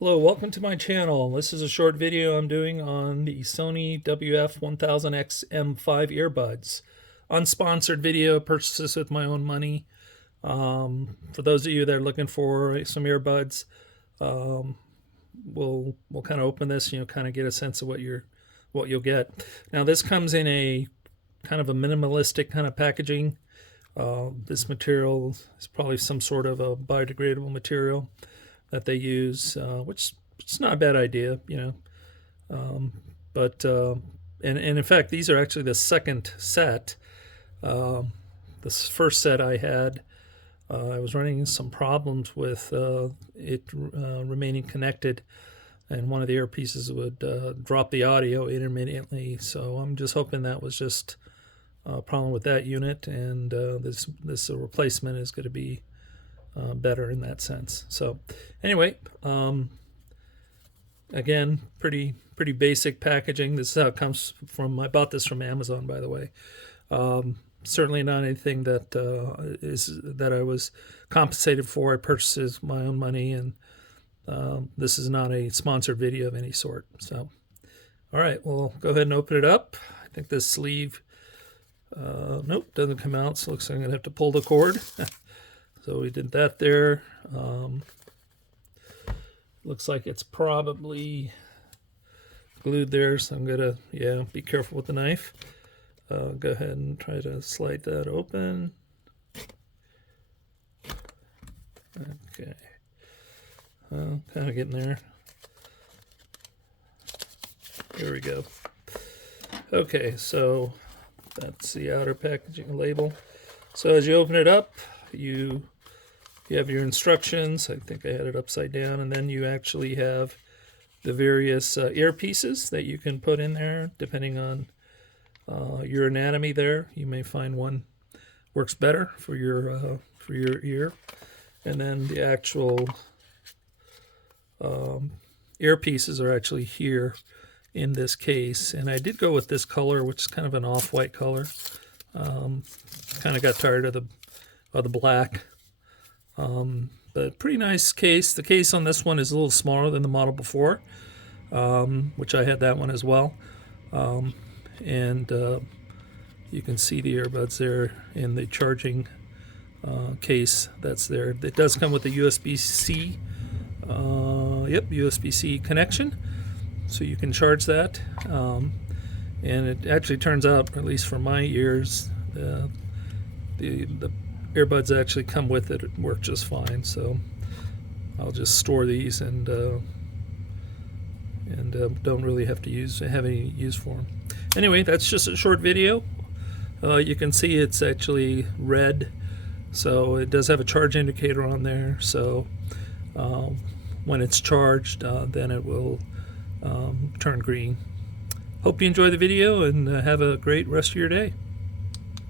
Hello, welcome to my channel. This is a short video I'm doing on the Sony WF-1000XM5 earbuds. Unsponsored video, purchases with my own money. For those of you that are looking for some earbuds, we'll kind of open this, kind of get a sense of what you'll get. Now this comes in a kind of a minimalistic kind of packaging. This material is probably some sort of a biodegradable material that they use, which it's not a bad idea, but and in fact these are actually the second set. This first set I had, I was running into some problems with it remaining connected, and one of the earpieces would drop the audio intermittently. So I'm just hoping that was just a problem with that unit, and this replacement is going to be better in that sense. So anyway, again, pretty basic packaging. This is how it comes from. I bought this from Amazon, by the way. Certainly not anything that that I was compensated for. I purchased it with my own money, and this is not a sponsored video of any sort. So all right, well, go ahead and open it up. I think this sleeve nope, doesn't come out, so it looks like I'm gonna have to pull the cord. So we did that there. Looks like it's probably glued there, so I'm gonna, be careful with the knife. Go ahead and try to slide that open. Okay. Kind of getting there. There we go. Okay, so that's the outer packaging label. So as you open it up, you have your instructions. I think I had it upside down, and then you actually have the various earpieces that you can put in there depending on your anatomy. There, you may find one works better for your ear, and then the actual earpieces are actually here in this case. And I did go with this color, which is kind of an off-white color. Kind of got tired of the black. But pretty nice case. The case on this one is a little smaller than the model before, which I had that one as well. And you can see the earbuds there in the charging case that's there. It does come with a USB-C, USB-C connection, so you can charge that. And it actually turns out, at least for my ears, the earbuds actually come with it. It worked just fine. So I'll just store these and don't really have any use for them. Anyway, that's just a short video. You can see it's actually red, so it does have a charge indicator on there. So when it's charged, then it will turn green. Hope you enjoy the video, and have a great rest of your day.